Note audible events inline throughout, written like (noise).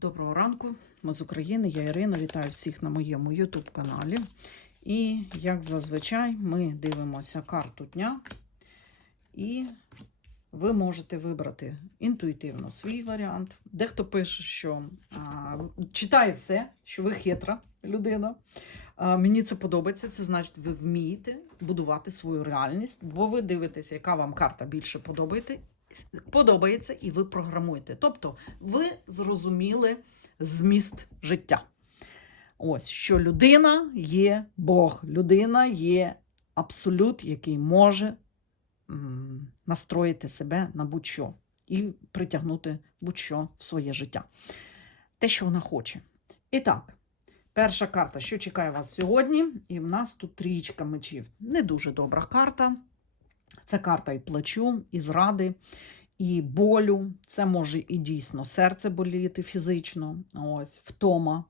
Доброго ранку, ми з України, я Ірина. Вітаю всіх на моєму YouTube каналі. І, як зазвичай, ми дивимося карту дня, і ви можете вибрати інтуїтивно свій варіант. Дехто пише, що а, читає все, що ви хитра людина. А, мені це подобається. Це значить, ви вмієте будувати свою реальність, бо ви дивитеся, яка вам карта більше подобається, подобається, і ви програмуєте. Тобто, ви зрозуміли зміст життя. Ось що людина є Бог, людина є абсолют, який може настроїти себе на будь-що і притягнути будь-що в своє життя. Те, що вона хоче. І так, перша карта, що чекає вас сьогодні, і в нас тут трієчка мечів. Не дуже добра карта. Це карта і плачу, і зради, і болю. Це може і дійсно серце боліти фізично, ось, втома.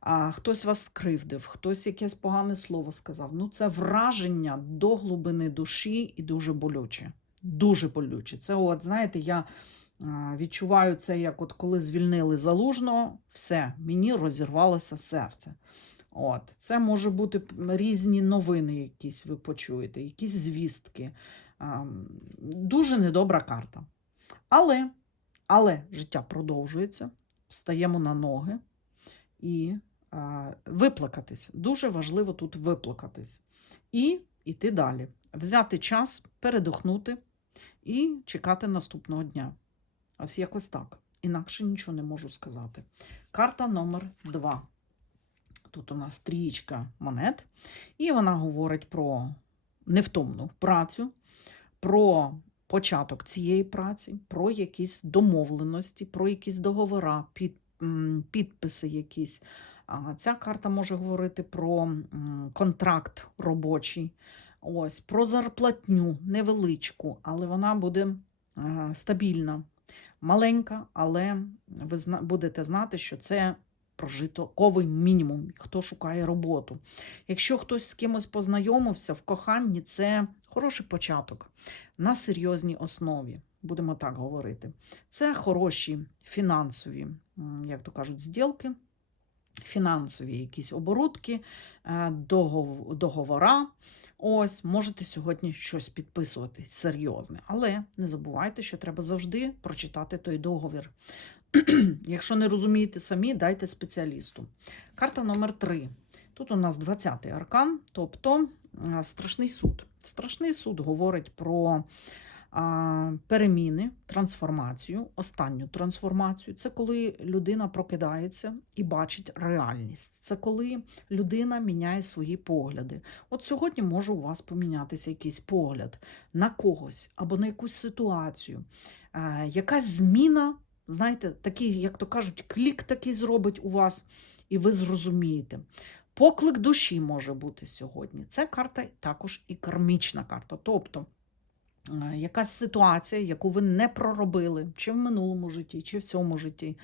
А, хтось вас скривдив, хтось якесь погане слово сказав. Ну, це враження до глибини душі і дуже болюче. Дуже болюче. Це, от, знаєте, я відчуваю це, як от коли звільнили залужного, все, мені розірвалося серце. От, Це може бути різні новини, якісь ви почуєте, якісь звістки. Дуже недобра карта. Але, але життя продовжується, встаємо на ноги і виплакатись. Дуже важливо тут виплакатись. І йти далі. Взяти час, передохнути і чекати наступного дня. Ось якось так. Інакше нічого не можу сказати. Карта номер 2. Тут у нас трієчка монет, і вона говорить про невтомну працю, про початок цієї праці, про якісь домовленості, про якісь договори, під, підписи якісь. Ця карта може говорити про контракт робочий, ось, про зарплатню невеличку, але вона буде е, стабільна, маленька, але ви будете знати, що це прожитковий мінімум, хто шукає роботу. Якщо хтось з кимось познайомився в коханні, це хороший початок на серйозній основі, будемо так говорити. Це хороші фінансові, як то кажуть, зділки, фінансові якісь оборудки, е, договора. Ось, можете сьогодні щось підписувати серйозне. Але не забувайте, що треба завжди прочитати той договір. (clears throat) Якщо не розумієте самі, дайте спеціалісту. Карта номер 3. Тут у нас 20-й аркан, тобто страшний суд. Страшний суд говорить про переміни, трансформацію, останню трансформацію. Це коли людина прокидається і бачить реальність. Це коли людина міняє свої погляди. От сьогодні може у вас помінятися якийсь погляд на когось або на якусь ситуацію. Е, якась зміна, знаєте, такий, як то кажуть, клік такий зробить у вас, і ви зрозумієте. Поклик душі може бути сьогодні. Це карта також і кармічна карта. Тобто е, якась ситуація, яку ви не проробили, чи в минулому житті, чи в цьому житті,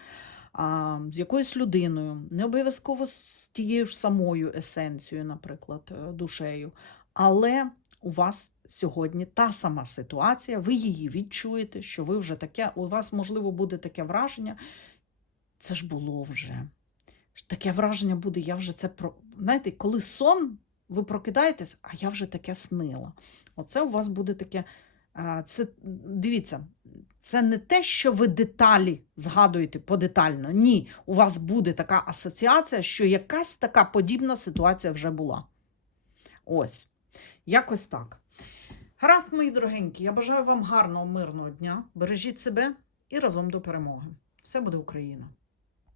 з якоюсь людиною, не обов'язково з тією ж самою есенцією, наприклад, е, душею, але у вас сьогодні та сама ситуація, ви її відчуєте, що ви вже таке, у вас, можливо, буде таке враження. Це ж було вже. Таке враження буде, я вже це про. Знаєте, коли сон, ви прокидаєтесь, а я вже таке снила. Оце у вас буде таке. Це дивіться, це не те, що ви деталі згадуєте подетально. Ні, у вас буде така асоціація, що якась така подібна ситуація вже була. Ось, якось так. Гаразд, мої дорогенькі, я бажаю вам гарного, мирного дня. Бережіть себе і разом до перемоги. Все буде Україна!